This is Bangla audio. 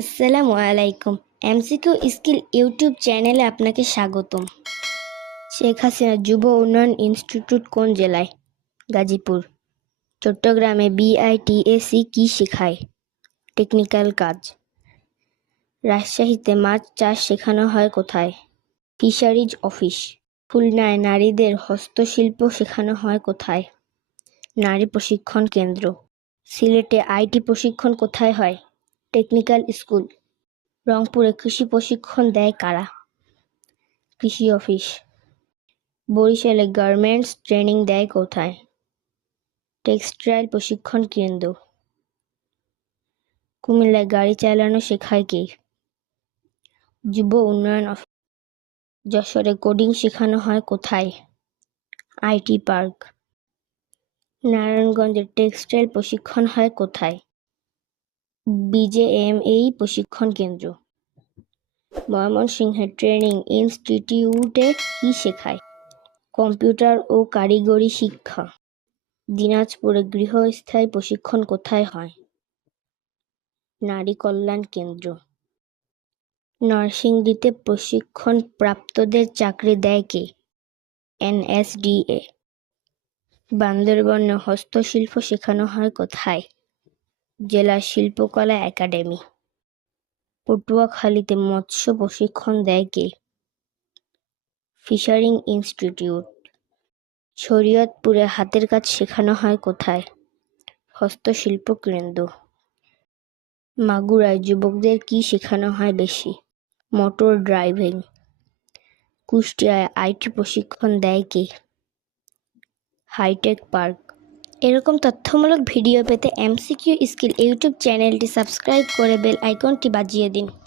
আসসালামু আলাইকুম। এমসিকিউ স্কিল ইউটিউব চ্যানেলে আপনাকে স্বাগতম। শেখ হাসিনা যুব উন্নয়ন ইনস্টিটিউট কোন জেলায়? গাজীপুর। চট্টগ্রামে বিআইটিএসি কি শেখায়? টেকনিক্যাল কাজ। রাজশাহীতে মাছ চাষ শেখানো হয় কোথায়? Fisheries office. খুলনায় নারীদের হস্তশিল্প শেখানো হয় কোথায়? নারী প্রশিক্ষণ কেন্দ্র। সিলেটে আইটি প্রশিক্ষণ কোথায় হয়? Technical school. রংপুরে কৃষি প্রশিক্ষণ দেয় কারা? কৃষি অফিস। বরিশালে গার্মেন্টস ট্রেনিং দেয় কোথায়? টেক্সটাইল প্রশিক্ষণ কেন্দ্র। কুমিল্লায় গাড়ি চালানো শেখায় কে? যুব উন্নয়ন অফিস। যশোরে কোডিং শেখানো হয় কোথায়? IT park. নারায়ণগঞ্জে টেক্সটাইল প্রশিক্ষণ হয় কোথায়? বিজেএমএই প্রশিক্ষণ কেন্দ্র। ময়মনসিংহে ট্রেনিং ইনস্টিটিউটে কি শেখায়? কম্পিউটার ও কারিগরি শিক্ষা। দিনাজপুরে গৃহস্থায়ী প্রশিক্ষণ কোথায় হয়? নারী কল্যাণ কেন্দ্র। নরসিংদীতে প্রশিক্ষণ প্রাপ্তদের চাকরি দেয় কে? এনএসডিএ। বান্দরবনে হস্তশিল্প শেখানো হয় কোথায়? জেলা শিল্পকলা একাডেমি। পটুয়াখালীতে মৎস্য প্রশিক্ষণ দেয় কে? ফিশারিং ইনস্টিটিউট। শরীয়তপুরে হাতের কাজ শেখানো হয় কোথায়? হস্তশিল্প কেন্দ্র। মাগুরায় যুবকদের কি শেখানো হয় বেশি? Motor driving. কুষ্টিয়ায় আইটি প্রশিক্ষণ দেয় কে? Hi tech park. এরকম তথ্যমূলক ভিডিও পেতে এমসিকিউ স্কিল ইউটিউব চ্যানেলটি সাবস্ক্রাইব করে বেল আইকনটি বাজিয়ে দিন।